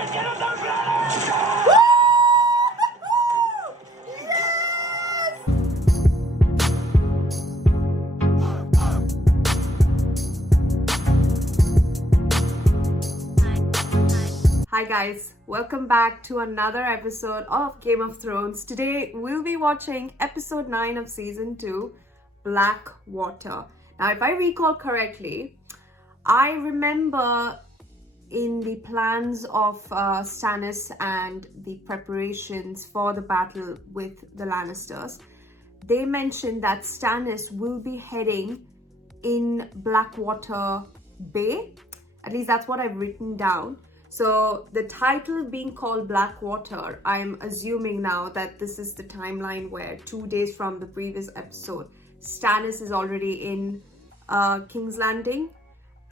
Hi guys, welcome back to another episode of Game of Thrones. Today we'll be watching episode 9 of season 2, Blackwater. Now if I recall correctly, I remember in the plans of Stannis and the preparations for the battle with the Lannisters, they mentioned that Stannis will be heading in Blackwater Bay. At least that's what I've written down. So the title being called Blackwater, I'm assuming now that this is the timeline where 2 days from the previous episode, Stannis is already in King's Landing.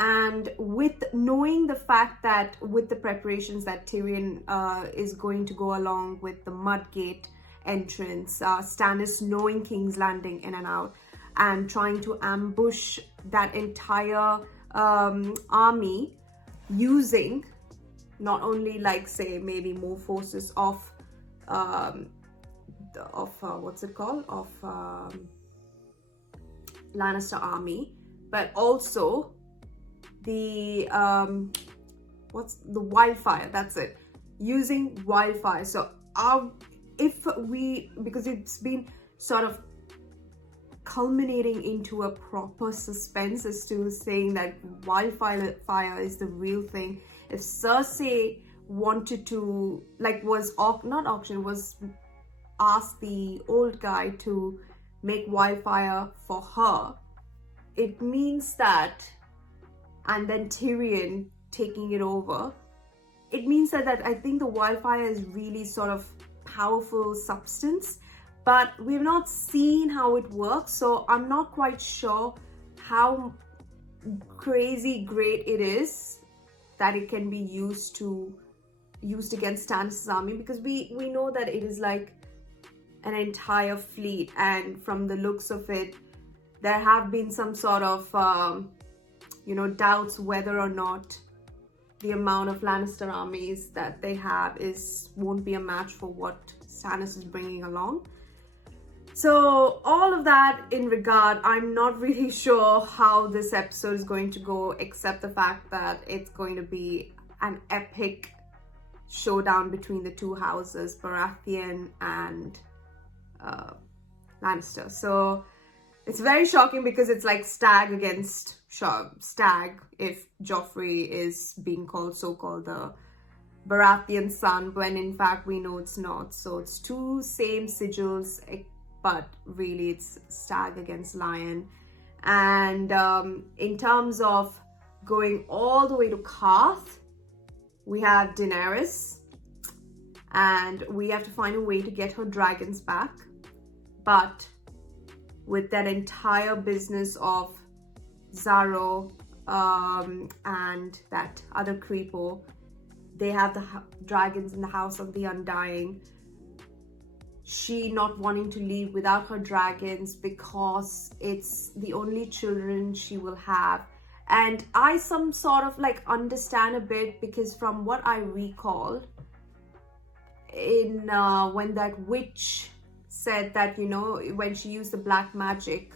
And with knowing the fact that with the preparations that Tyrion is going to go along with the Mudgate entrance, Stannis knowing King's Landing in and out and trying to ambush that entire army using not only like say maybe more forces of what's it called of Lannister army, but also the what's the wildfire, that's it, using wildfire. So because it's been sort of culminating into a proper suspense as to saying that wildfire is the real thing. If Cersei wanted to, like, was asked the old guy to make wildfire for her, it means that, and then Tyrion taking it over, it means that I think the wildfire is really sort of powerful substance, but we've not seen how it works, so I'm not quite sure how crazy great it is that it can be used against Stannis' army, because we know that it is like an entire fleet, and from the looks of it, there have been some sort of doubts whether or not the amount of Lannister armies that they have won't be a match for what Stannis is bringing along. So all of that in regard, I'm not really sure how this episode is going to go, except the fact that it's going to be an epic showdown between the two houses, Baratheon and Lannister. So it's very shocking because it's like stag against stag if Joffrey is being so-called the Baratheon son, when in fact we know it's not. So it's two same sigils, but really it's stag against lion. And in terms of going all the way to Karth, we have Daenerys, and we have to find a way to get her dragons back. But with that entire business of Xaro and that other creepo, they have the dragons in the House of the Undying. She not wanting to leave without her dragons because it's the only children she will have. And I some sort of like understand a bit, because from what I recall, in when that witch said that, when she used the black magic,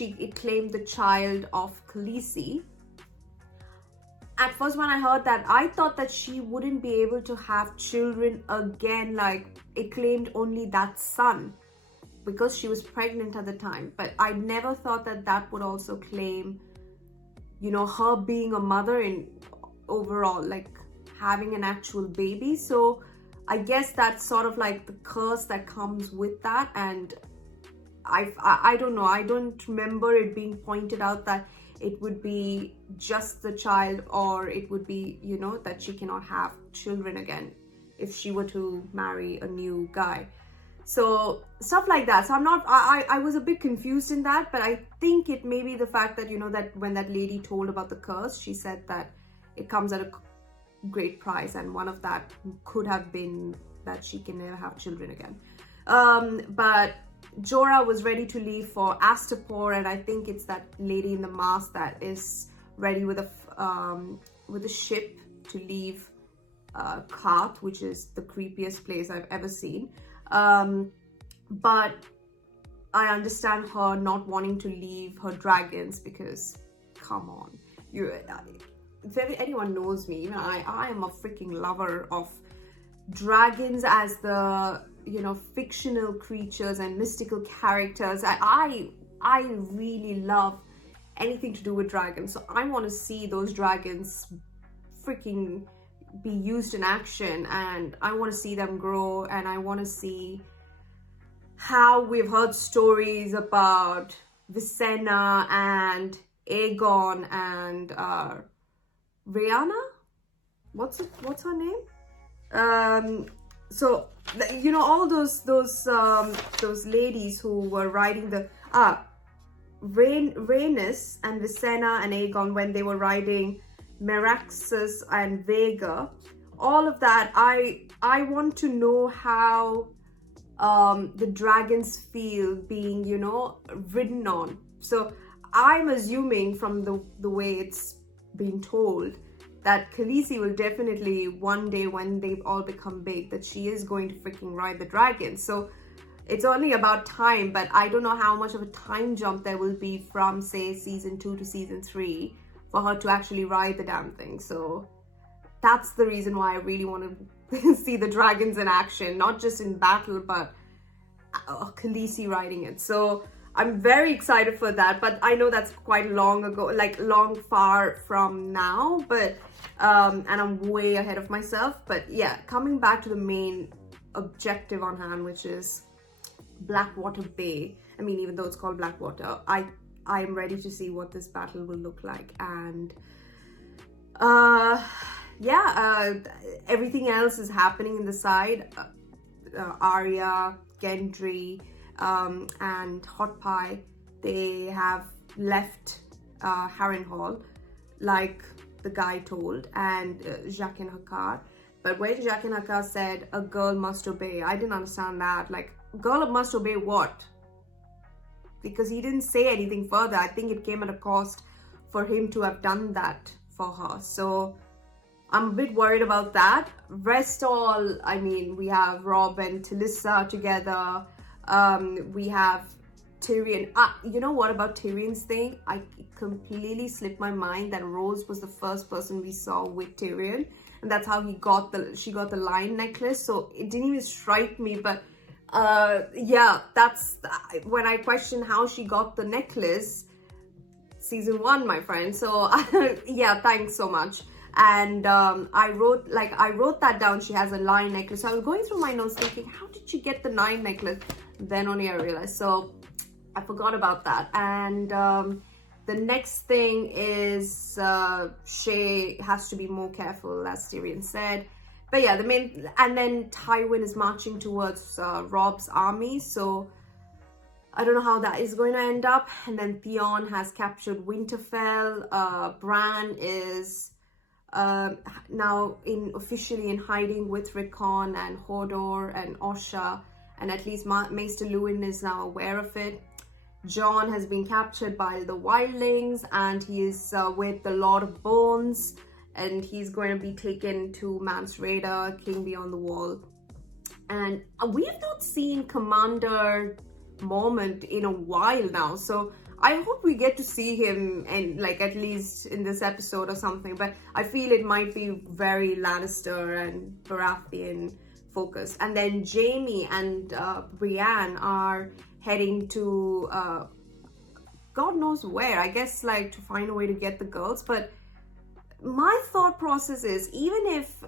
it claimed the child of Khaleesi. At first when I heard that, I thought that she wouldn't be able to have children again, like it claimed only that son because she was pregnant at the time. But I never thought that would also claim, her being a mother in overall, like having an actual baby. So I guess that's sort of like the curse that comes with that. And I don't know, I don't remember it being pointed out that it would be just the child, or it would be, that she cannot have children again if she were to marry a new guy. So stuff like that. So I was a bit confused in that, but I think it may be the fact that, that when that lady told about the curse, she said that it comes at a great price, and one of that could have been that she can never have children again. But Jorah was ready to leave for Astapor, and I think it's that lady in the mask that is ready with a ship to leave Kath, which is the creepiest place I've ever seen. But I understand her not wanting to leave her dragons because, come on, if anyone knows me, even I am a freaking lover of dragons as the, you know, fictional creatures and mystical characters. I really love anything to do with dragons, so I want to see those dragons freaking be used in action, and I want to see them grow, and I want to see how we've heard stories about Vicenna and Aegon and Rihanna, what's her name? So you know, all those ladies who were riding the Rhaenys and Vicenna and Aegon when they were riding Meraxus and Vega, all of that. I want to know how the dragons feel being, you know, ridden on. So I'm assuming from the way it's been told that Khaleesi will definitely one day, when they all become big, that she is going to freaking ride the dragon. So it's only about time, but I don't know how much of a time jump there will be from, say, season 2 to season 3 for her to actually ride the damn thing. So that's the reason why I really want to see the dragons in action, not just in battle, but Khaleesi riding it. So I'm very excited for that, but I know that's quite long ago, like far from now, but and I'm way ahead of myself. But yeah, coming back to the main objective on hand, which is Blackwater Bay. I mean, even though it's called Blackwater, I'm ready to see what this battle will look like. And everything else is happening in the side. Arya, Gendry, and Hot Pie, they have left Harrenhal, like the guy told, and Jaqen and Hakkar. But when Jaqen and Hakkar said a girl must obey, I didn't understand that. Like, girl must obey what? Because he didn't say anything further. I think it came at a cost for him to have done that for her. So I'm a bit worried about that. Rest all, I mean, we have Rob and Talissa together. We have Tyrion. You know what about Tyrion's thing? I completely slipped my mind that Rose was the first person we saw with Tyrion, and that's how she got the lion necklace. So it didn't even strike me, but yeah, that's when I question how she got the necklace. Season 1, my friend. So yeah, thanks so much. And I wrote that down. She has a lion necklace. So I was going through my notes thinking, how did she get the lion necklace? Then only I realized. So I forgot about that. And the next thing is Shay has to be more careful, as Tyrion said. But yeah, and then Tywin is marching towards Rob's army. So I don't know how that is going to end up. And then Theon has captured Winterfell. Bran is now officially in hiding with Rickon and Hodor and Osha, and at least Maester Luwin is now aware of it. Jon has been captured by the wildlings, and he is with the Lord of Bones, and he's going to be taken to Mance Rayder, King Beyond the Wall. And we have not seen Commander Mormont in a while now, so I hope we get to see him, and like at least in this episode or something. But I feel it might be very Lannister and Baratheon focused. And then Jaime and Brienne are heading to God knows where. I guess like to find a way to get the girls. But my thought process is, even if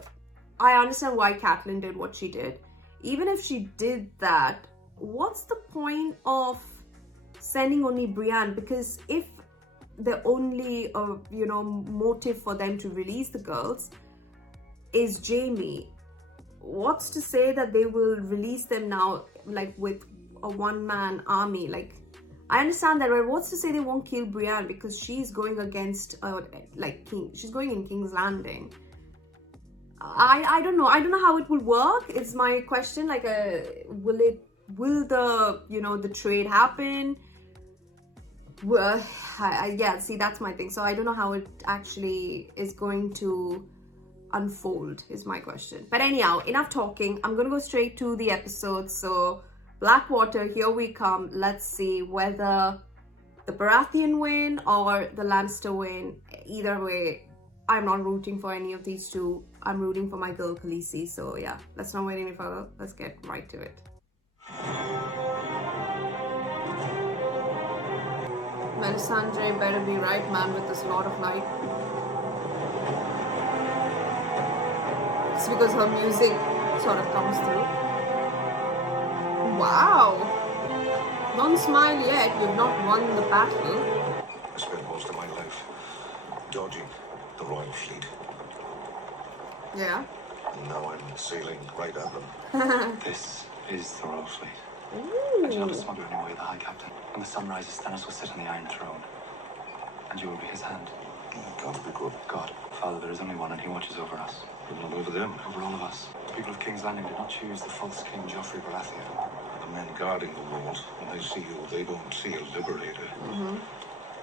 I understand why Catelyn did what she did, even if she did that, what's the point of sending only Brienne? Because if the only motive for them to release the girls is Jaime, what's to say that they will release them now, like with a one-man army? Like, I understand that, right? What's to say they won't kill Brienne because she's going against she's going in King's Landing. I don't know how it will work. It's my question. Like, will the trade happen? Yeah, see, that's my thing. So I don't know how it actually is going to unfold is my question. But anyhow, enough talking. I'm gonna go straight to the episode. So Blackwater, here we come. Let's see whether the Baratheon win or the Lannister win. Either way, I'm not rooting for any of these two. I'm rooting for my girl Khaleesi. So yeah, let's not wait any further. Let's get right to it. Melisandre better be right, man, with this Lord of Light. It's because her music sort of comes through. Wow! Don't smile yet, you've not won the battle. I spent most of my life dodging the royal fleet. Yeah. And now I'm sailing right at them. This is the royal fleet. Ooh. And you'll have a smuggler away, the High Captain. When the sun rises, Stannis will sit on the Iron Throne. And you will be his hand. God be good. God, Father, there is only one, and he watches over us. But not over them. Over all of us. The people of King's Landing did not choose the false King Joffrey Baratheon. The men guarding the walls, when they see you, they don't see a liberator.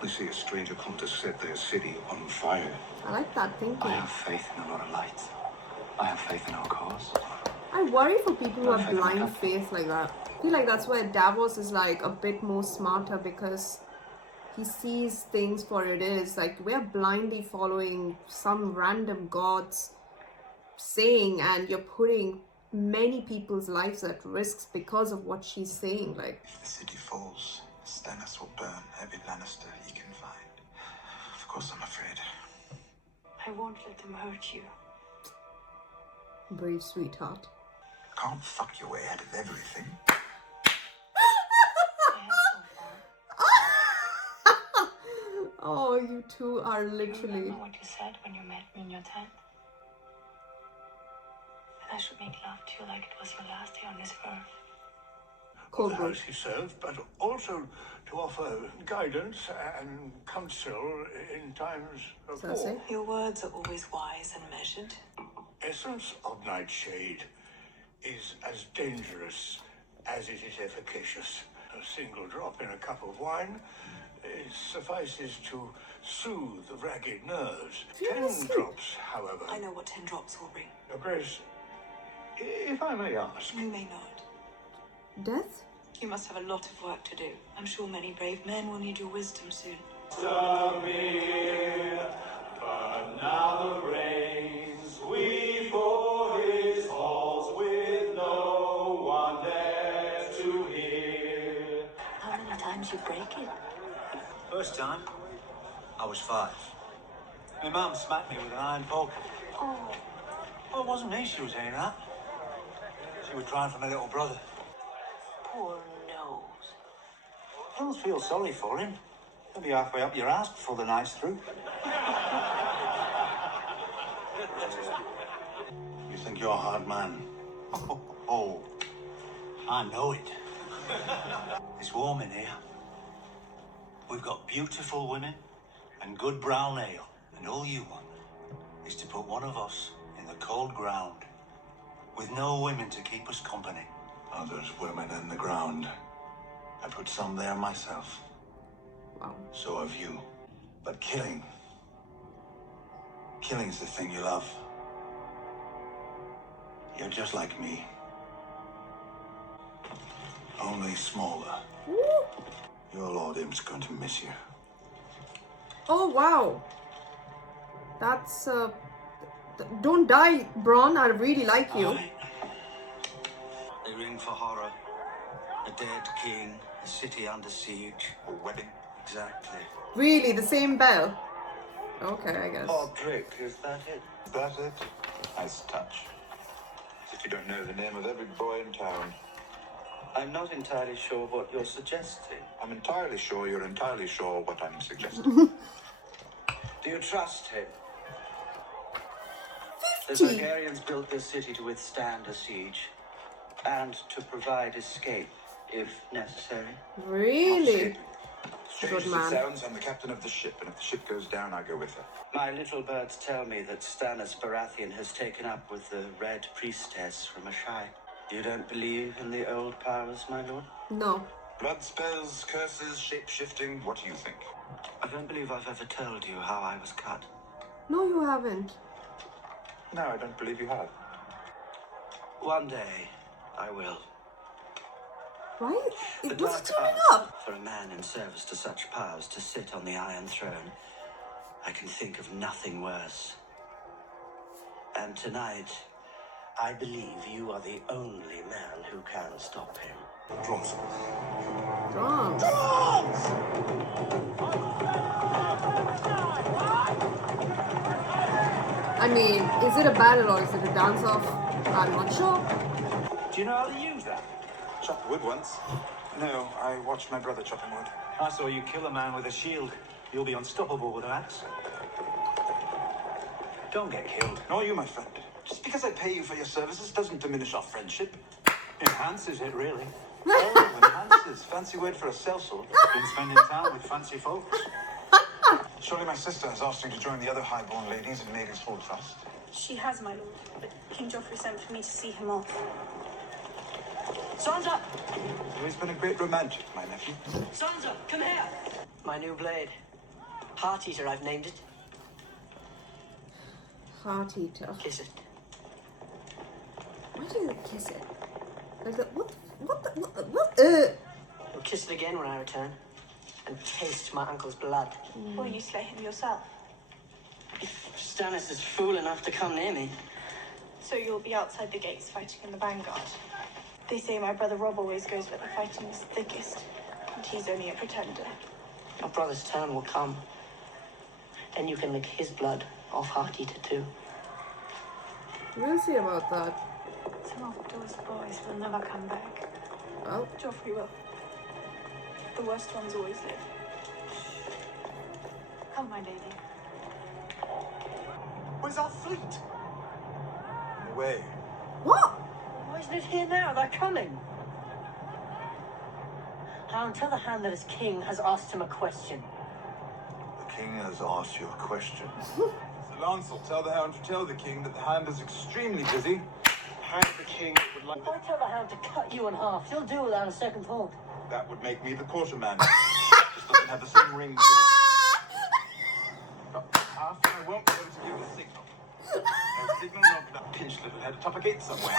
They see a stranger come to set their city on fire. I like that thinking. I have faith in the Lord of Light. I have faith in our cause. I worry for people who I have have blind faith. faith like that. I feel like that's where Davos is like a bit more smarter because he sees things for it is. Like we're blindly following some random gods saying, and you're putting many people's lives at risk because of what she's saying. Like, if the city falls, Stannis will burn every Lannister he can find. Of course, I'm afraid. I won't let them hurt you. brave sweetheart. Can't fuck your way out of everything. Oh, you two are You literally... remember what you said when you met me in your tent? That I should make love to you like it was your last day on this earth. Cold The brew. house he served, but also to offer guidance and counsel in times of Cersei? war. Your words are always wise and measured. Essence of nightshade is as dangerous as it is efficacious. A single drop in a cup of wine suffices to soothe the ragged nerves. 10 drops, however. I know what 10 drops will bring. Your Grace, if I may ask, You may not. Death? You must have a lot of work to do. I'm sure many brave men will need your wisdom soon. How many times you break it? First time, I was 5. My mum smacked me with an iron poker. Oh, Well, it wasn't me she was aiming at. She was trying for my little brother. poor nose. I don't feel sorry for him. He'll be halfway up your ass before the night's through. You think you're a hard man? Oh, I know it. It's warm in here. We've got beautiful women and good brown ale. And all you want is to put one of us in the cold ground with no women to keep us company. Oh, there's women in the ground. I put some there myself. Wow. So have you. But killing's the thing you love. You're just like me. Only smaller. Your Lord Im's going to miss you. Oh, wow. That's, don't die, Bronn. I really like you. Aye. They ring for horror. A dead king, a city under siege. A wedding. Exactly. Really, the same bell. Okay, I guess. Podrick, is that it? That's it. Nice touch. As if you don't know the name of every boy in town. I'm not entirely sure what you're suggesting. I'm entirely sure you're entirely sure what I'm suggesting. Do you trust him? The 50. Targaryens built this city to withstand a siege and to provide escape if necessary. Really? Strange Good as it man. sounds, I'm the captain of the ship, and if the ship goes down, I go with her. My little birds tell me that Stannis Baratheon has taken up with the Red Priestess from Ashai. You don't believe in the old powers, my lord? No. Blood spells, curses, shape-shifting, what do you think? I don't believe I've ever told you how I was cut. No, you haven't. No, I don't believe you have. One day, I will. Why? The It was dark tearing art up. for a man in service to such powers to sit on the Iron Throne. I can think of nothing worse. And tonight, I believe you are the only man who can stop him. Drums. Drums. I mean, is it a battle or is it a dance-off? I'm not sure. Do you know how to use that? Chopped wood once. No, I watched my brother chopping wood. I saw you kill a man with a shield. You'll be unstoppable with an axe. Don't get killed. Nor you, my friend. Just because I pay you for your services doesn't diminish our friendship. Enhances it, really. Oh, enhances. Fancy word for a sellsword. Been spending time with fancy folks. Surely my sister has asked you to join the other highborn ladies in Maid's full trust. She has, my lord, but King Joffrey sent for me to see him off. Sansa! He's always been a great romantic, my nephew. Sansa, come here! My new blade. Heart Eater, I've named it. Heart eater. Kiss it. Why do you kiss it? Like the, what? You'll kiss it again when I return. And taste my uncle's blood. Will you slay him yourself? If Stannis is fool enough to come near me. So you'll be outside the gates fighting in the vanguard. They say my brother Rob always goes where the fighting is thickest, and he's only a pretender. Your brother's turn will come. Then you can lick his blood off Heart Eater too. We'll see about that. Some of those boys will never come back. Well, Joffrey will. The worst ones always live. Come, my lady. Where's our fleet? Away. what? Why isn't it here now? They're coming. Hound, tell the Hand that his king has asked him a question. The king has asked you a question. Sir Lancel, tell the Hound to tell the king that the Hand is extremely busy. And the king would like... If I tell the Hound to cut you in half, he'll do it without a second thought. That would make me the quarterman. Just doesn't have the same ring. After I won't be able to give the signal. No signal, no that pinched little head atop a gate somewhere.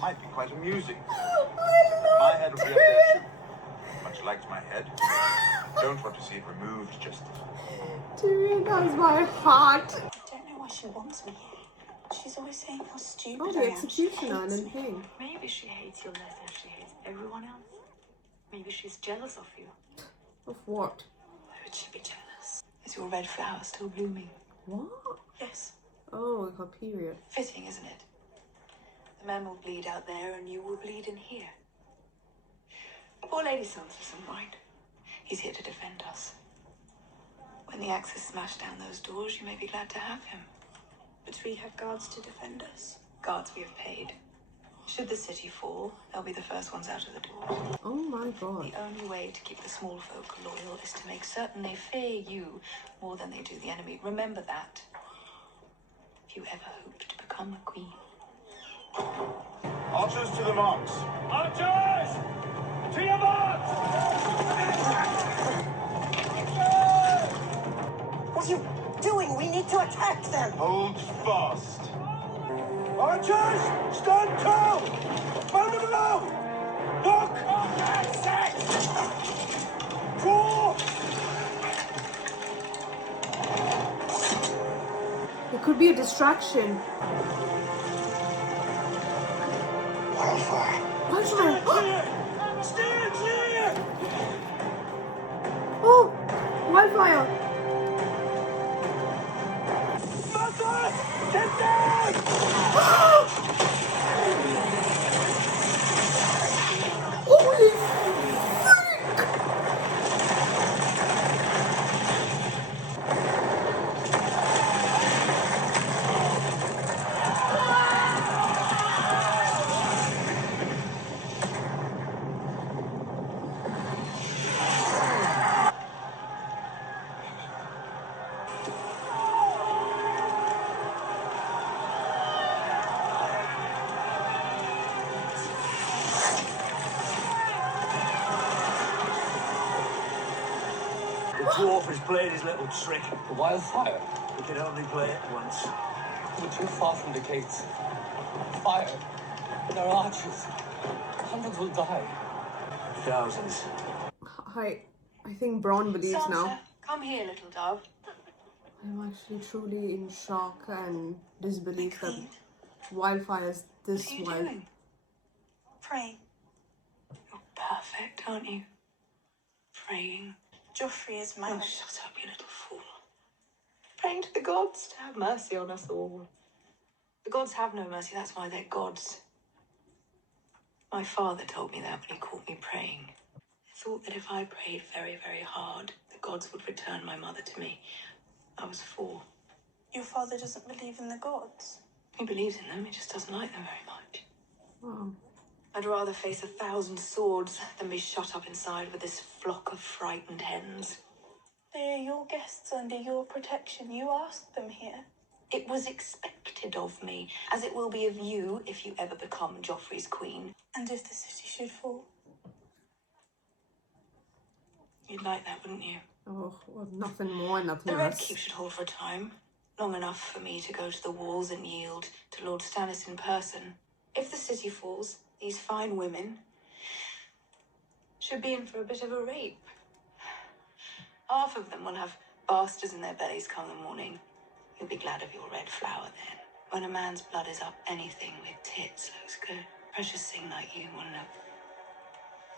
Might be quite amusing. My head will be up there too. Much like my head. Don't want to see it removed just yet. Tyrion has my heart. I don't know why she wants me here. She's always saying how stupid Oh, I the am. She executioner hates and me. pink. Maybe she hates you less than she hates everyone else. Maybe she's jealous of you. Of what? Why would she be jealous? Is your red flower still blooming? What? Yes. Oh, her period. Fitting, isn't it? The men will bleed out there and you will bleed in here. Poor Lady Sansa's right. He's here to defend us. When the Axis smash down those doors, you may be glad to have him. But we have guards to defend us. Guards we have paid. Should the city fall, they'll be the first ones out of the door. Oh my god. The only way to keep the small folk loyal is to make certain they fear you more than they do the enemy. Remember that. If you ever hope to become a queen. Archers to the marks. Archers! To your marks! What are you doing? We need to attack them. Hold fast. Archers! Stand tall! Fire below! Look! Draw! It could be a distraction. Wildfire. Wildfire! Stand clear! Oh! Wildfire! Mother! Get down! Holy freak! The dwarf has played his little trick. The wildfire? He could only play it once. We're too far from the gates. Fire. There are archers. Hundreds will die. Thousands. I think Braun believes Sansa, now. come here, little dove. I'm actually truly in shock and disbelief that Queen, wildfire is this what are you wild. doing? Praying. You're perfect, aren't you? Praying. Joffrey is mine. Oh, shut up, you little fool. Praying to the gods to have mercy on us all. The gods have no mercy, that's why they're gods. My father told me that when he caught me praying. I thought that if I prayed very, very hard, the gods would return my mother to me. I was 4. Your father doesn't believe in the gods. He believes in them, he just doesn't like them very much. Wow. I'd rather face 1,000 swords than be shut up inside with this flock of frightened hens. They are your guests under your protection. You asked them here. It was expected of me, as it will be of you if you ever become Joffrey's queen. And if the city should fall? You'd like that, wouldn't you? Oh, well, nothing more, nothing The Red less. Keep should hold for a time, long enough for me to go to the walls and yield to Lord Stannis in person. If the city falls, these fine women should be in for a bit of a rape. Half of them will have bastards in their bellies come the morning. You'll be glad of your red flower then. When a man's blood is up, anything with tits looks good. Precious thing like you will look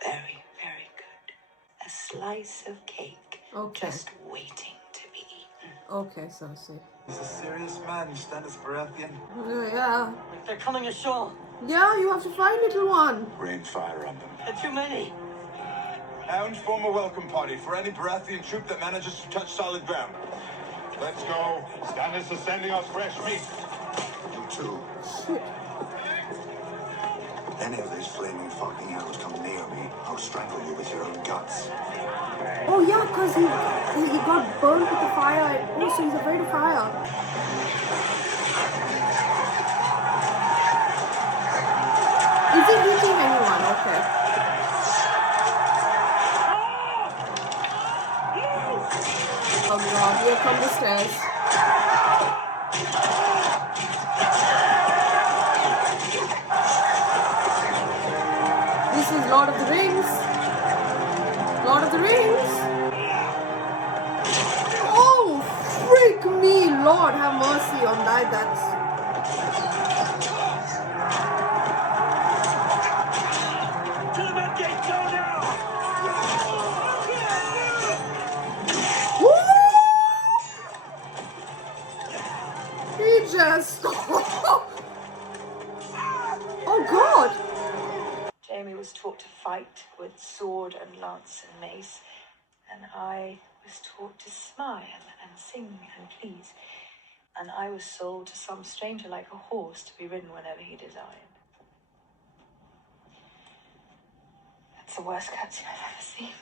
very, very good. A slice of cake, Okay. just waiting to be eaten. Okay, Cersei. He's a serious man, Stannis Baratheon. Yeah. They're coming ashore. Yeah, you have to find little one. Rain fire on them. There are too many. Hound, form a welcome party for any Baratheon troop that manages to touch solid ground. Let's go. Stannis is sending us fresh meat. You too. Shit. Any of these flaming fucking hells come near me, I'll strangle you with your own guts. Oh yeah, because he got burnt with the fire. Oh, so he's afraid of fire. Is he hitting anyone? Okay. Oh god, here come the stairs. This is Lord of the Rings. Lord of the Rings. Oh, freak me, Lord, have mercy on that. That's. Woo! He just. Oh God. Jamie was taught to fight with sword and lance and mace, and I was taught to smile and sing and please, and I was sold to some stranger like a horse to be ridden whenever he desired. That's the worst cutscene I've ever seen.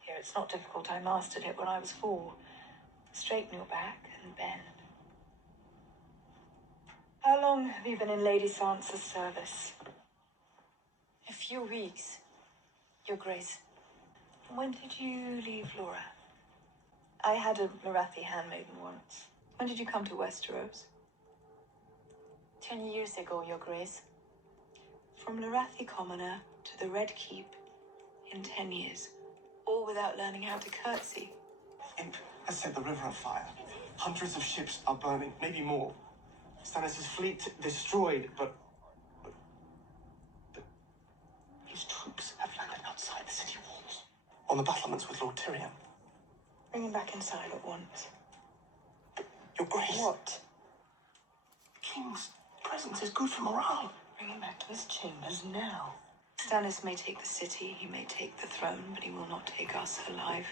Here it's not difficult, I mastered it when I was 4. Straighten your back and bend. How long have you been in Lady Sansa's service? A few weeks. Your Grace. When did you leave Laura? I had a Marathi handmaiden once. When did you come to Westeros? 10 years ago, Your Grace. From Marathi commoner to the Red Keep in 10 years. All without learning how to curtsy. Imp has set the river on fire. Hundreds of ships are burning, maybe more. Stannis' fleet destroyed, but his troops have landed outside the city walls, on the battlements with Lord Tyrion. Bring him back inside at once. Your Grace. What? The king's presence is good for morale. Bring him back to his chambers now. Stannis may take the city, he may take the throne, but he will not take us alive.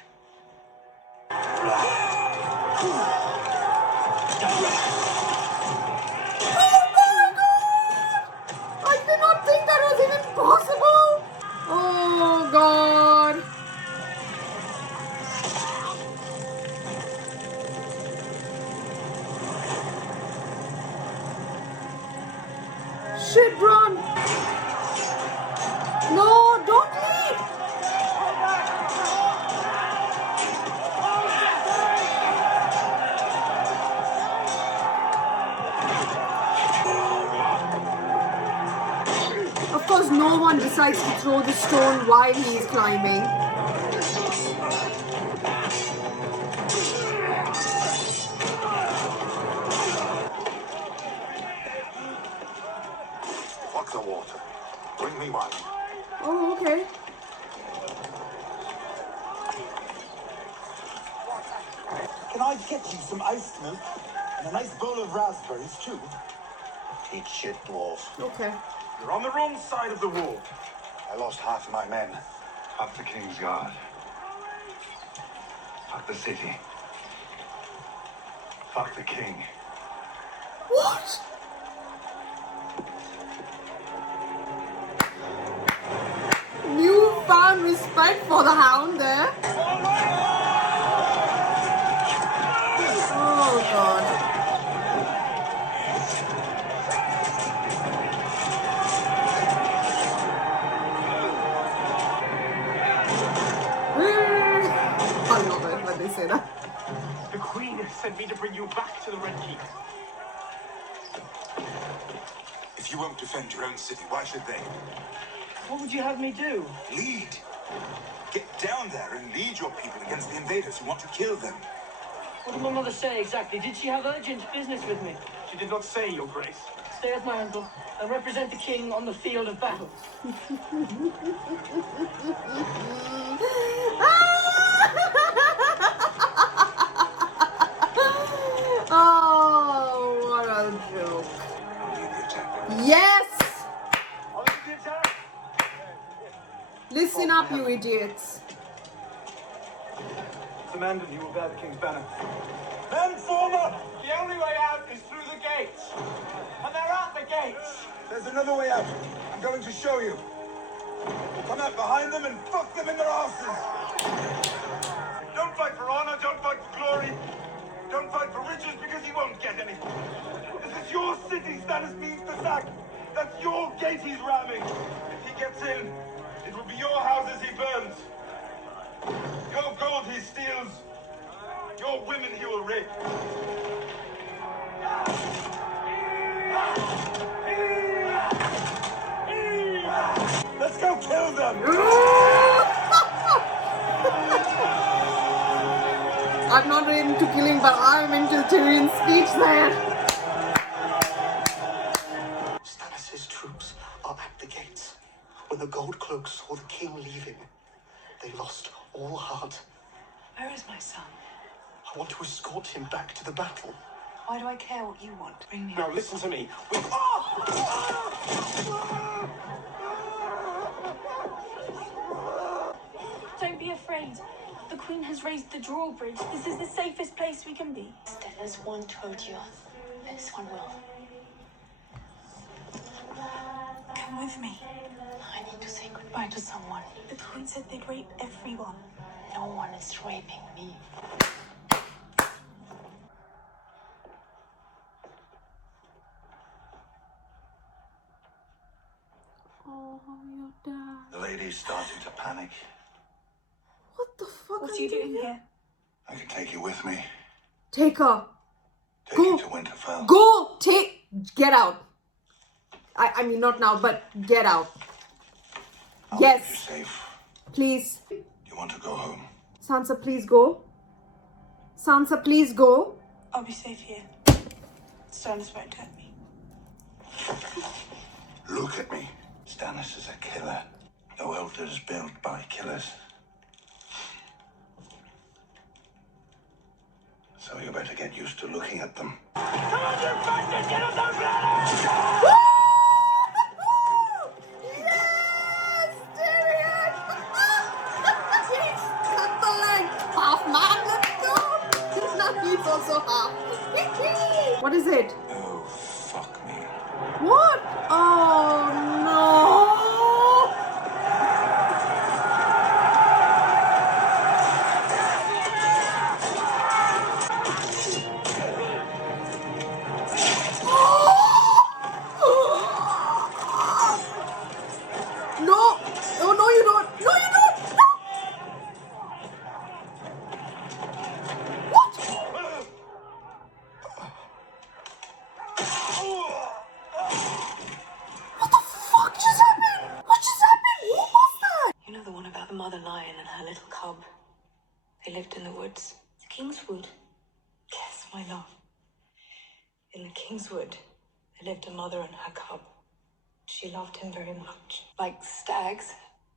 I did not think that was even possible. Oh God. Shit, run. No, don't leave. course, no one decides to throw the stone while he is climbing. Fuck the water. Bring me wine. Oh, okay. Can I get you some iced milk and a nice bowl of raspberries too? Eat shit, dwarf. Okay. You're on the wrong side of the wall. I lost half of my men. Fuck the King's Guard. Fuck the city. Fuck the king. What? Newfound respect for the hound there. Oh god. I love it when they say that. The Queen sent me to bring you back to the Red Keep. If you won't defend your own city, why should they? What would you have me do? Lead. Get down there and lead your people against the invaders who want to kill them. What did my mother say exactly? Did she have urgent business with me? She did not say, Your Grace. Stay as my uncle and represent the king on the field of battle. Oh, what a joke. Yes! Listen up, you idiots. Command and you will bear the King's banner. Men former! The only way out is through the gates. And they're at the gates. There's another way out. I'm going to show you. Come out behind them and fuck them in their asses. Don't fight for honor, don't fight for glory. Don't fight for riches because you won't get any. This is your city Stannis means to sack. That's your gate he's ramming. If he gets in, it will be your houses he burns. Your gold he steals. Your women he will rape. Let's go kill them! I'm not into killing, but I'm into Tyrion's speech there. Stannis' troops are at the gates. When the gold cloaks saw the king leaving, they lost all heart. Where is my son? I want to escort him back to the battle. Why do I care what you want? Bring me Now listen to me. Don't be afraid. The Queen has raised the drawbridge. This is the safest place we can be. As one told you, this one will. Come with me. I need to say goodbye to someone. The Queen said they'd rape everyone. No one is raping me. Oh, your dad. The lady's starting to panic. What the fuck What are are you doing here? I can take you with me. Take her. Take Go. you to Winterfell. Go! Get out. I mean, not now, but get out. I'll Yes. keep you safe. Please. You want to go home? Sansa, please go. Sansa, please go. I'll be safe here. Stannis won't hurt me. Look at me. Stannis is a killer. No elder is built by killers. So you better get used to looking at them. Yes, Tyrion! He's cut the leg. Half man, let's go. Now he's also half. What is it? Oh, fuck me. What? Oh no! mother lion and her little cub. They lived in the woods. The Kingswood. Yes, my love. In the Kingswood, there lived a mother and her cub. She loved him very much. Like stags.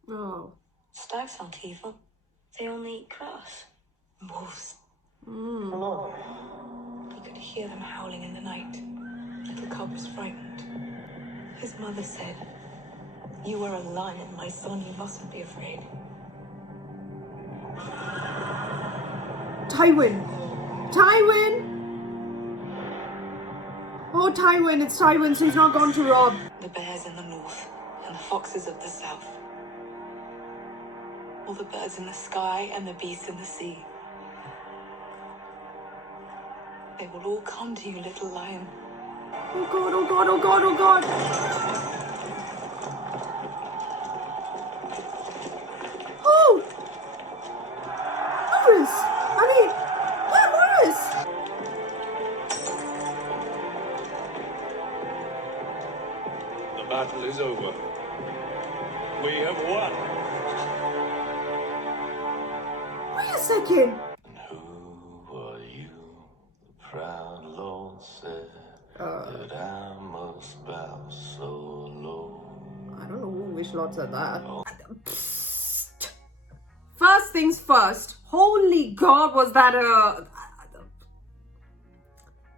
Oh. Stags aren't evil. They only eat grass. Wolves. Mm. He could hear them howling in the night. Little cub was frightened. His mother said, "You are a lion, my son. You mustn't be afraid." Tywin! Tywin! Oh, Tywin, it's Tywin, so he's not gone to Rob. The bears in the north and the foxes of the south. All the birds in the sky and the beasts in the sea. They will all come to you, little lion. Oh god, oh god, oh god, oh god! Oh! Loris! Loris! The battle is over. We have won. Wait a second! Who are you? The proud Lord said that I must bow so low. I don't know which lord said that. First things first. Holy god, was that a...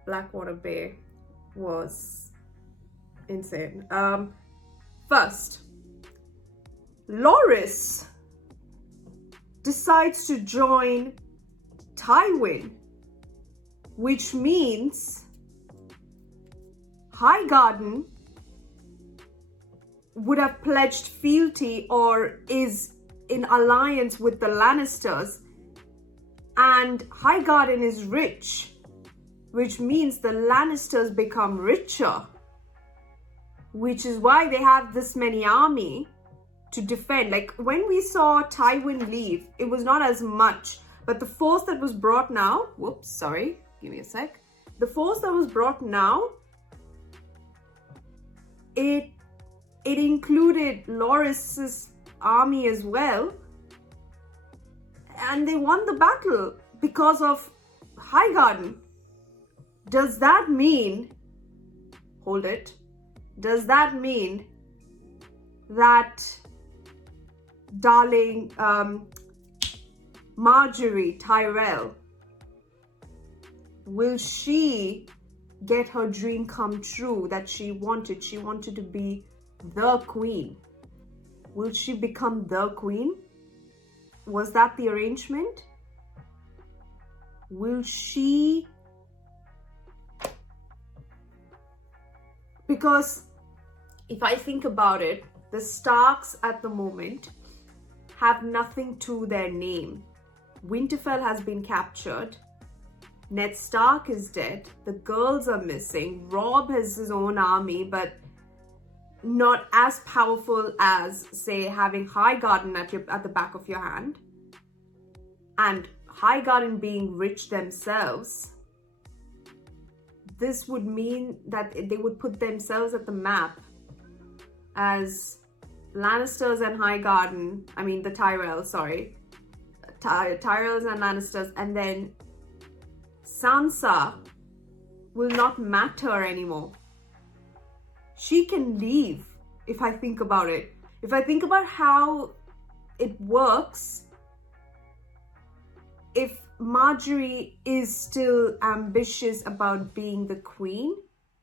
Blackwater Bay was insane. First, Loris decides to join Tywin, which means Highgarden would have pledged fealty or is in alliance with the Lannisters, and Highgarden is rich, which means the Lannisters become richer, which is why they have this many army to defend. Like when we saw Tywin leave, it was not as much, but the force that was brought now, whoops, sorry, give me a sec. The force that was brought now, it included Loris's army as well, and they won the battle because of Highgarden. Does that mean, hold it, does that mean that darling Marjorie Tyrell, will she get her dream come true that she wanted to be the queen? Will she become the queen? Was that the arrangement? Will she? Because if I think about it, the Starks at the moment have nothing to their name. Winterfell has been captured. Ned Stark is dead. The girls are missing. Robb has his own army, but not as powerful as, say, having Highgarden at the back of your hand. And Highgarden being rich themselves. This would mean that they would put themselves at the map as Lannisters and Highgarden, I mean the Tyrells, sorry. Tyrells and Lannisters, and then Sansa will not matter anymore. She can leave, if I think about it. If I think about how it works, if Marjorie is still ambitious about being the queen,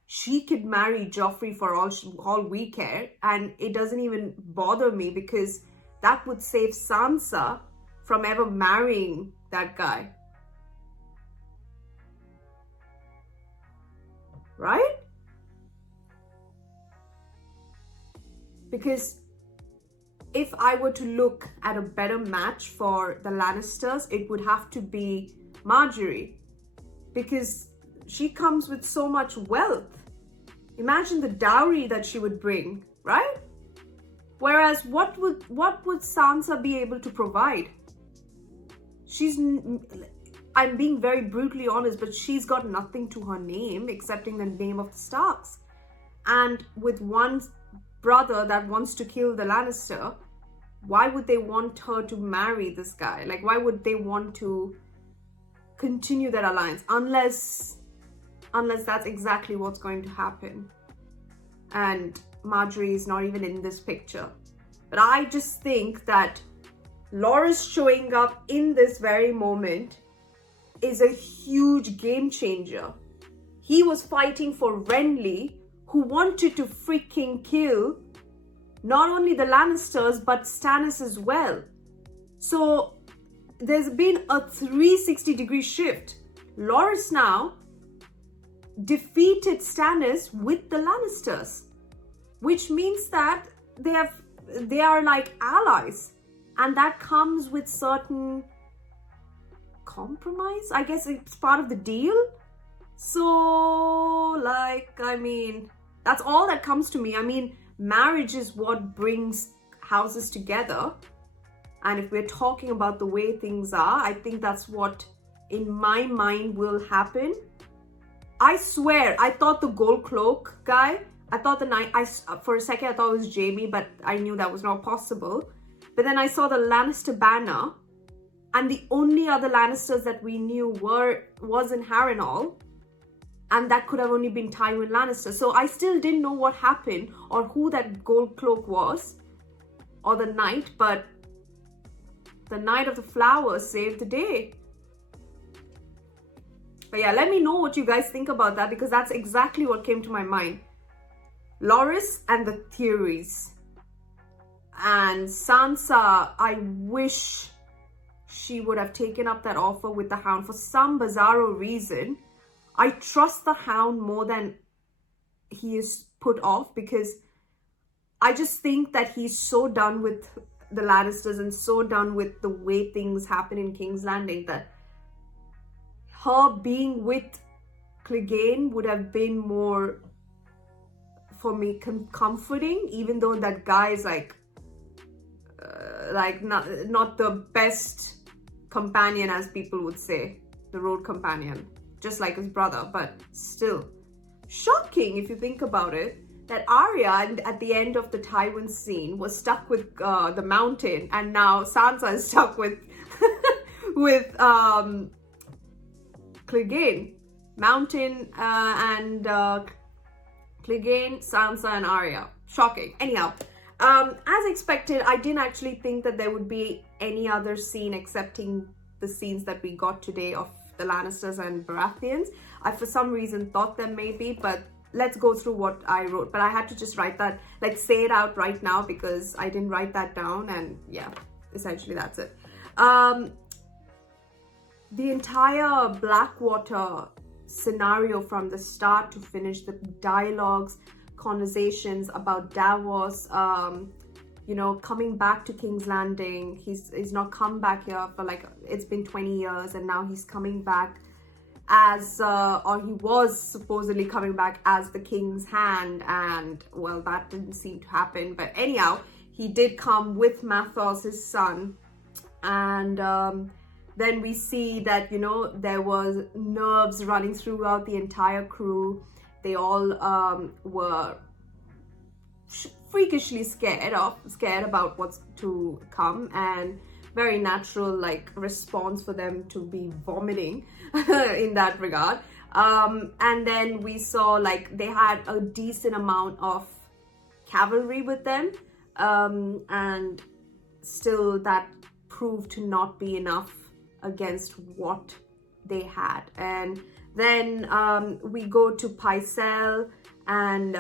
she could marry Joffrey for all we care, and it doesn't even bother me because that would save Sansa from ever marrying that guy. Right? Because if I were to look at a better match for the Lannisters, it would have to be Marjorie, because she comes with so much wealth. Imagine the dowry that she would bring, right? Whereas what would Sansa be able to provide? I'm being very brutally honest, but she's got nothing to her name excepting the name of the Starks. And with one brother that wants to kill the Lannister, why would they want her to marry this guy? Like, why would they want to continue that alliance unless that's exactly what's going to happen? And Marjorie is not even in this picture. But I just think that Loras showing up in this very moment is a huge game changer. He was fighting for Renly, who wanted to freaking kill not only the Lannisters, but Stannis as well. So there's been a 360-degree shift. Loras now defeated Stannis with the Lannisters, which means that they are like allies, and that comes with certain compromise. I guess it's part of the deal. So, like, I mean, that's all that comes to me. I mean, marriage is what brings houses together. And if we're talking about the way things are, I think that's what, in my mind, will happen. I swear, I thought the gold cloak guy, I thought the knight, for a second I thought it was Jaime, but I knew that was not possible. But then I saw the Lannister banner, and the only other Lannisters that we knew was in Harrenhal, and that could have only been Tywin Lannister. So I still didn't know what happened or who that gold cloak was, or the knight, but the Knight of the Flowers saved the day. But yeah, let me know what you guys think about that, because that's exactly what came to my mind. Loras and the theories. And Sansa, I wish she would have taken up that offer with the Hound for some bizarro reason. I trust the Hound more than he is put off, because I just think that he's so done with the Lannisters and so done with the way things happen in King's Landing that her being with Clegane would have been more, for me, comforting, even though that guy is like not the best companion, as people would say, the road companion, just like his brother, but still shocking if you think about it, that Arya at the end of the Tywin scene was stuck with the mountain, and now Sansa is stuck with with Clegane. Mountain and Clegane, Sansa and Arya. Shocking. Anyhow, as expected, I didn't actually think that there would be any other scene excepting the scenes that we got today of the Lannisters and Baratheons. I for some reason thought there may be, but let's go through what I wrote. But I had to just write that, like, say it out right now, because I didn't write that down, and yeah, essentially that's it. The entire Blackwater scenario from the start to finish, the dialogues, conversations about Davos, you know, coming back to King's Landing. He's not come back here for, like, it's been 20 years, and now he's coming back as or he was supposedly coming back as the King's Hand, and well, that didn't seem to happen. But anyhow, he did come with Mathos, his son, and then we see that, you know, there was nerves running throughout the entire crew. They all were freakishly scared about what's to come, and very natural, like, response for them to be vomiting in that regard. And then we saw, like, they had a decent amount of cavalry with them, and still that proved to not be enough against what they had. And then we go to Pycelle and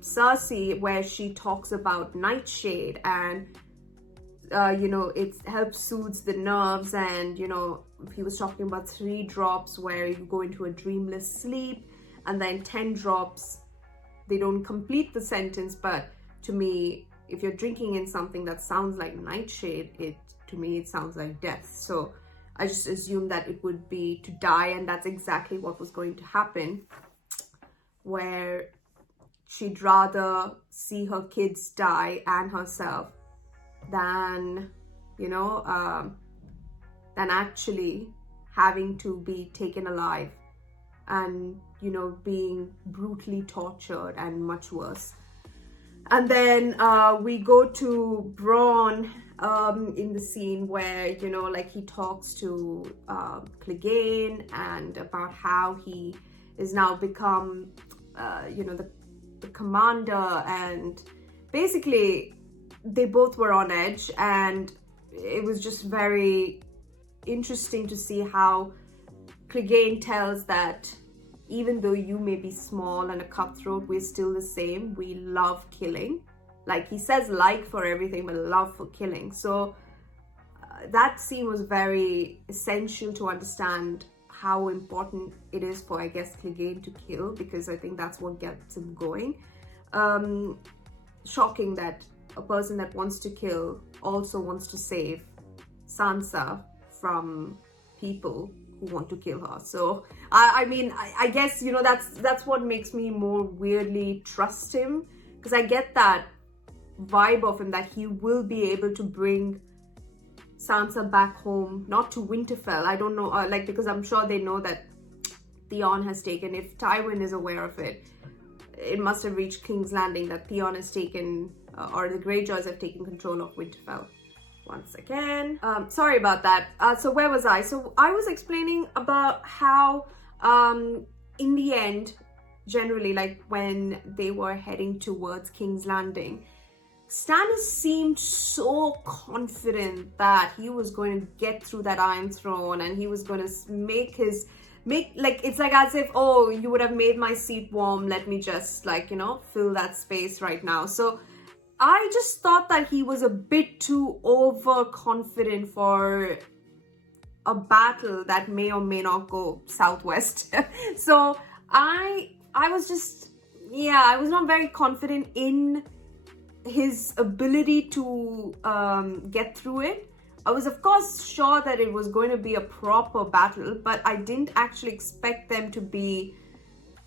Cersei, where she talks about Nightshade, and you know, it helps soothes the nerves. And, you know, he was talking about 3 drops where you go into a dreamless sleep, and then 10 drops, they don't complete the sentence, but to me, if you're drinking in something that sounds like Nightshade, to me it sounds like death. So I just assumed that it would be to die, and that's exactly what was going to happen, where she'd rather see her kids die and herself than, you know, than actually having to be taken alive and, you know, being brutally tortured and much worse. And then we go to Bronn in the scene where, you know, like he talks to Clegane and about how he is now become, you know, the commander, and basically they both were on edge, and it was just very interesting to see how Clegane tells that even though you may be small and a cutthroat, we're still the same. We love killing. Like, he says like for everything, but love for killing. So that scene was very essential to understand how important it is for, I guess, Clegane to kill, because I think that's what gets him going. Shocking that a person that wants to kill also wants to save Sansa from people who want to kill her. So I mean, I guess, you know, that's what makes me more weirdly trust him, because I get that vibe of him that he will be able to bring Sansa back home, not to Winterfell. I don't know, like, because I'm sure they know that Theon has taken, if Tywin is aware of it, it must have reached King's Landing that Theon has taken, or the Greyjoys have taken control of Winterfell. Once again, sorry about that. So where was I? So I was explaining about how in the end, generally, like when they were heading towards King's Landing, Stannis seemed so confident that he was going to get through that Iron Throne, and he was going to make like, it's like as if, oh, you would have made my seat warm, let me just, like, you know, fill that space right now. So I just thought that he was a bit too overconfident for a battle that may or may not go southwest. So I was just, yeah, I was not very confident in his ability to get through it. I was, of course, sure that it was going to be a proper battle, but I didn't actually expect them to be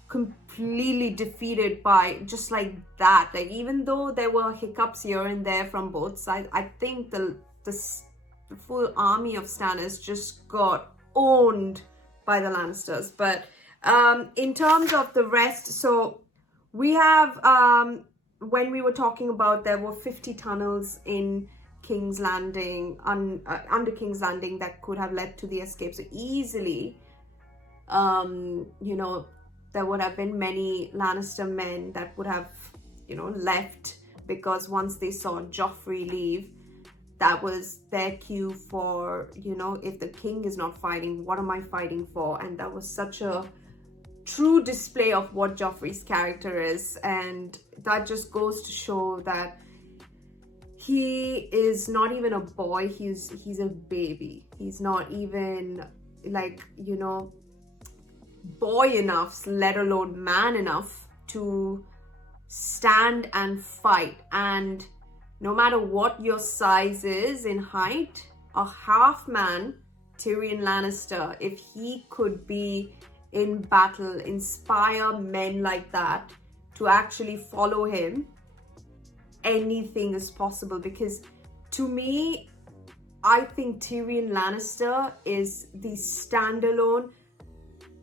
completely defeated by just like that. Like, even though there were hiccups here and there from both sides, I think the full army of Stannis just got owned by the Lannisters. But in terms of the rest, so we have, when we were talking about, there were 50 tunnels in King's Landing, under King's Landing, that could have led to the escape. So easily, you know, there would have been many Lannister men that would have, you know, left, because once they saw Joffrey leave, that was their cue for, you know, if the king is not fighting, what am I fighting for? And that was such a true display of what Joffrey's character is. And that just goes to show that he is not even a boy, he's a baby. He's not even, like, you know, boy enough, let alone man enough, to stand and fight. And no matter what your size is in height, a half man, Tyrion Lannister, if he could be in battle, inspire men like that to actually follow him, anything is possible. Because to me, I think Tyrion Lannister is the standalone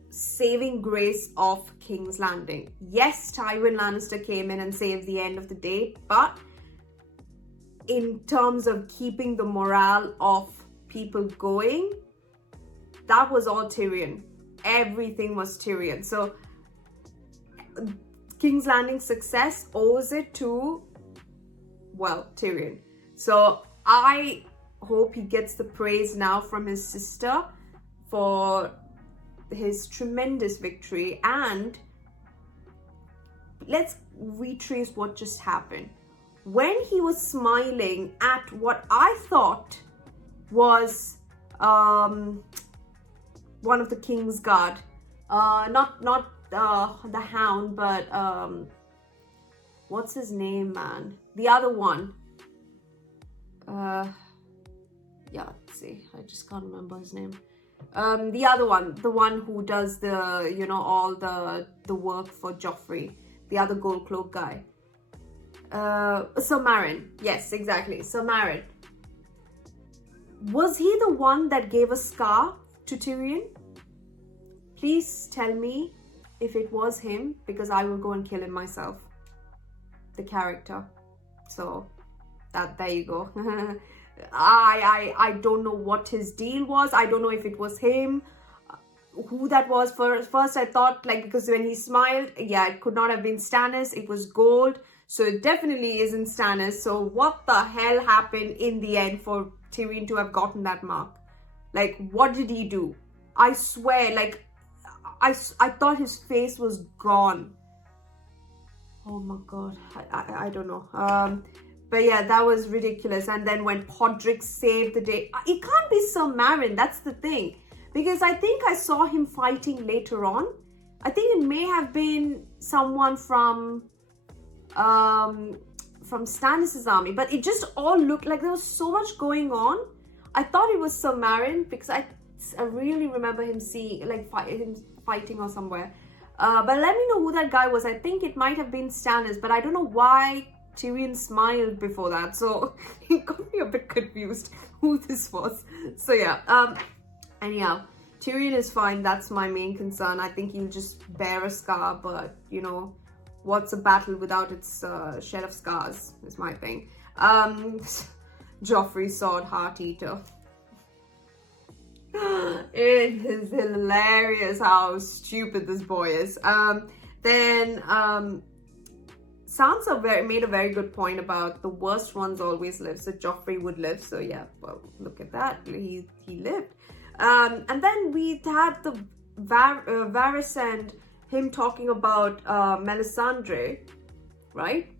saving grace of King's Landing. Yes, Tywin Lannister came in and saved the end of the day, but in terms of keeping the morale of people going, that was all Tyrion. Everything was Tyrion. So King's Landing's success owes it to, well, Tyrion. So I hope he gets the praise now from his sister for his tremendous victory. And let's retrace what just happened. When he was smiling at what I thought was one of the King's Guard, not the Hound, but what's his name, man? The other one. Yeah, let's see. I just can't remember his name. The other one, the one who does the, you know, all the work for Joffrey, the other gold cloak guy. Sir Marin. Yes, exactly. Sir Marin. Was he the one that gave a scar to Tyrion? Please tell me if it was him, because I will go and kill him myself. The character. So, there you go. I don't know what his deal was. I don't know if it was him, who that was. First I thought, like, because when he smiled, yeah, it could not have been Stannis. It was gold, so it definitely isn't Stannis. So what the hell happened in the end for Tyrion to have gotten that mark? Like, what did he do? I swear, like, I thought his face was gone. Oh my god, I don't know. But yeah, that was ridiculous. And then when Podrick saved the day, it can't be Sir Marin, that's the thing. Because I think I saw him fighting later on. I think it may have been someone from Stannis' army. But it just all looked like there was so much going on. I thought it was Sir Marin because I really remember him seeing, like, him fighting or somewhere. But let me know who that guy was. I think it might have been Stannis, but I don't know why Tyrion smiled before that. So it got me a bit confused who this was. So yeah, anyhow, Tyrion is fine. That's my main concern. I think he'll just bear a scar, but you know, what's a battle without its shed of scars is my thing. Joffrey's sword, Heart Eater. It is hilarious how stupid this boy is. Then Sansa made a very good point about the worst ones always live, so Joffrey would live. So yeah, well, look at that, he lived. And then we had the Varys and him talking about Melisandre, right?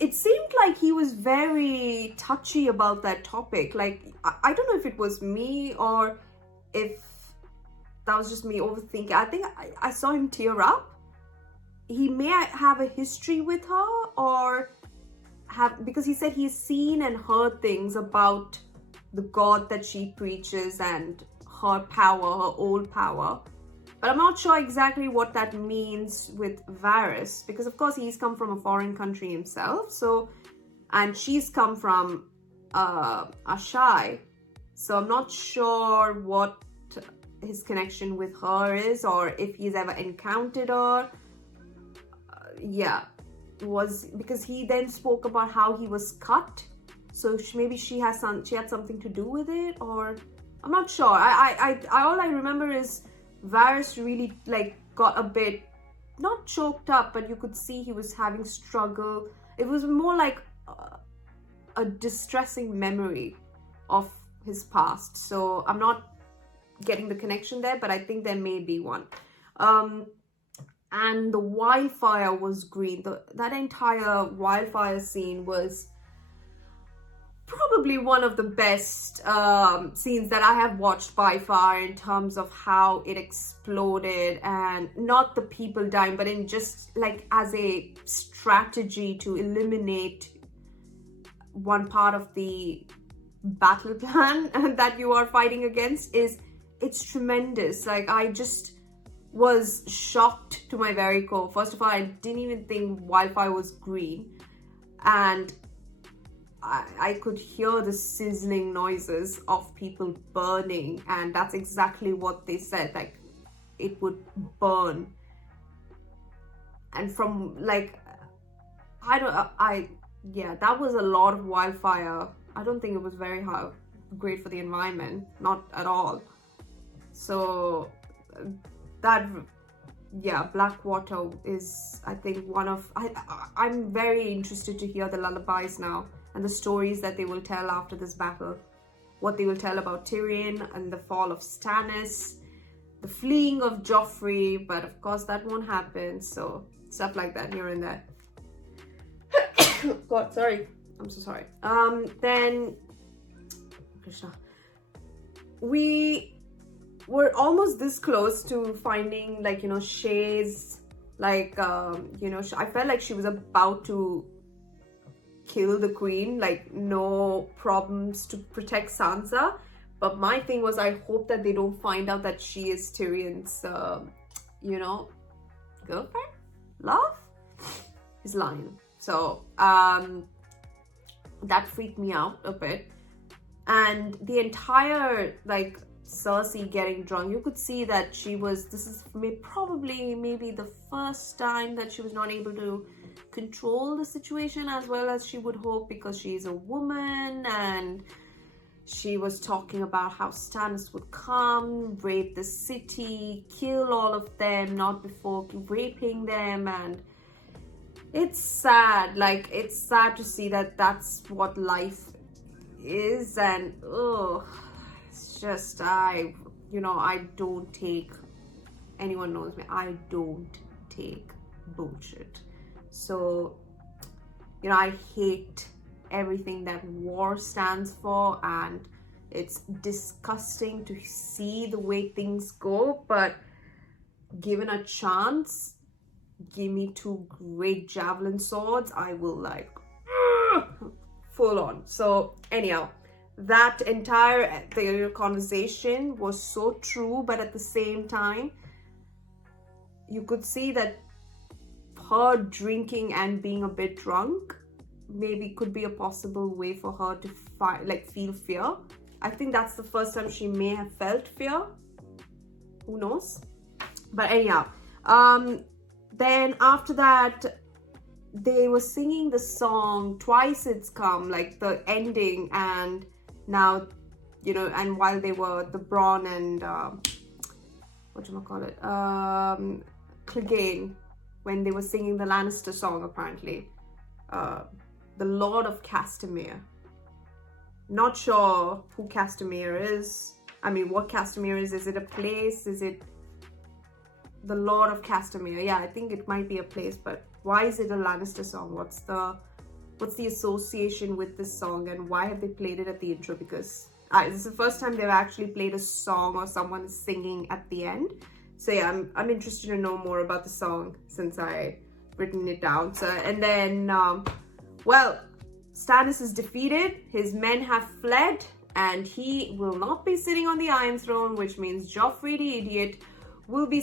It seemed like he was very touchy about that topic. Like, I don't know if it was me or if that was just me overthinking. I think I saw him tear up. He may have a history with her, or because he said he's seen and heard things about the god that she preaches and her power, her old power. But I'm not sure exactly what that means with Varys, because of course he's come from a foreign country himself, so, and she's come from Ashai, so I'm not sure what his connection with her is, or if he's ever encountered her. Yeah, was because he then spoke about how he was cut, so maybe she had something to do with it, or I'm not sure. I all I remember is Varys really, like, got a bit, not choked up, but you could see he was having struggle. It was more like a distressing memory of his past. So I'm not getting the connection there, but I think there may be one. And the wildfire was green. That entire wildfire scene was probably one of the best scenes that I have watched by far, in terms of how it exploded, and not the people dying, but in just like as a strategy to eliminate one part of the battle plan that you are fighting against. It's tremendous. Like, I just was shocked to my very core. First of all, I didn't even think wildfire was green, and I could hear the sizzling noises of people burning, and that's exactly what they said, like, it would burn. And from, like, yeah, that was a lot of wildfire. I don't think it was very great for the environment, not at all. So that, yeah, Blackwater is, I think, one of, I'm very interested to hear the lullabies now, and the stories that they will tell after this battle. What they will tell about Tyrion and the fall of Stannis, the fleeing of Joffrey, but of course that won't happen. So stuff like that here and there. God, sorry. I'm so sorry. Then, Krishna. We were almost this close to finding, like, you know, Shay's, like, you know, I felt like she was about to kill the queen, like, no problems, to protect Sansa. But my thing was, I hope that they don't find out that she is Tyrion's, you know, girlfriend? Love? He's lying. So, that freaked me out a bit. And the entire, like, Cersei getting drunk, you could see that she was, this is maybe the first time that she was not able to control the situation as well as she would hope, because she's a woman. And she was talking about how Stannis would come, rape the city, kill all of them, not before raping them. And it's sad. Like, it's sad to see that that's what life is. And it's just, I don't take, anyone knows me, I don't take bullshit. So, I hate everything that war stands for, and it's disgusting to see the way things go. But given a chance, give me 2 great javelin swords, I will like full on. So anyhow, that entire conversation was so true, but at the same time, you could see that her drinking and being a bit drunk maybe could be a possible way for her to feel fear. I think that's the first time she may have felt fear. Who knows? But anyhow, then after that, they were singing the song Twice It's Come, like the ending. And now, and while they were, the Bronn and Clegane, when they were singing the Lannister song, apparently, the Lord of Castamere. Not sure who Castamere is. I mean, what Castamere is. Is it a place? Is it the Lord of Castamere? Yeah, I think it might be a place, but why is it a Lannister song? What's the association with this song, and why have they played it at the intro? Because this is the first time they've actually played a song or someone is singing at the end. So yeah, I'm interested to know more about the song since I written it down. So, and then well, Stannis is defeated, his men have fled, and he will not be sitting on the Iron Throne, which means Joffrey the Idiot will be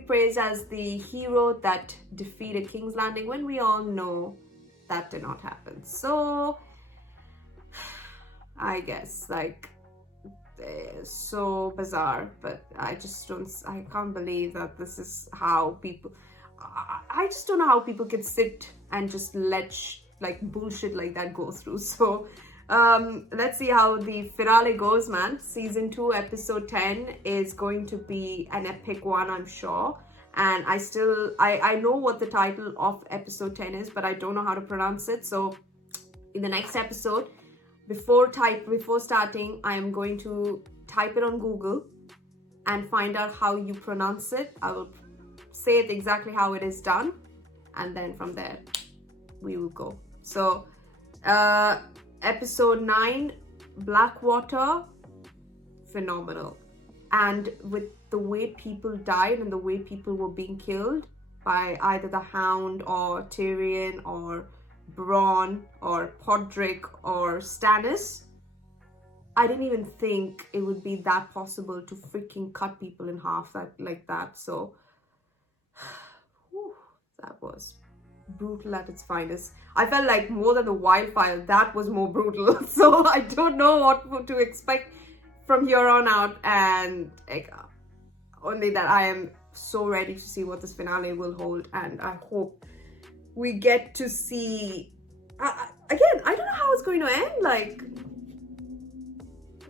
praised as the hero that defeated King's Landing, when we all know that did not happen. So, I guess, like, so bizarre, but I can't believe that this is how people, I just don't know how people can sit and just let bullshit like that go through. So let's see how the finale goes, man. Season 2 episode 10 is going to be an epic one, I'm sure. And I know what the title of episode 10 is, but I don't know how to pronounce it. So in the next episode, before starting, I am going to type it on Google and find out how you pronounce it. I will say it exactly how it is done, and then from there we will go. So episode 9, Blackwater, phenomenal. And with the way people died and the way people were being killed by either the Hound or Tyrion or Bronn or Podrick or Stannis, I didn't even think it would be that possible to freaking cut people in half like that. So that was brutal at its finest. I felt like more than the wildfire, that was more brutal. So I don't know what to expect from here on out, and only that I am so ready to see what this finale will hold, and I hope we get to see again. I don't know how it's going to end.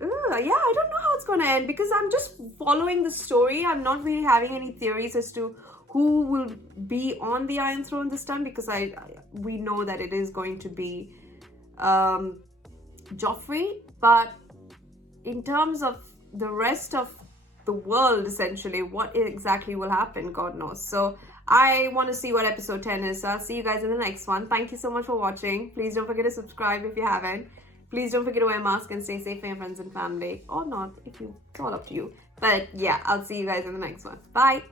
Yeah, I don't know how it's going to end, because I'm just following the story. I'm not really having any theories as to who will be on the Iron Throne this time, because we know that it is going to be Joffrey. But in terms of the rest of the world, essentially, what exactly will happen, God knows. So I want to see what episode 10 is. So I'll see you guys in the next one. Thank you so much for watching. Please don't forget to subscribe if you haven't. Please don't forget to wear a mask and stay safe for your friends and family. Or not, it's all up to you. But yeah, I'll see you guys in the next one. Bye.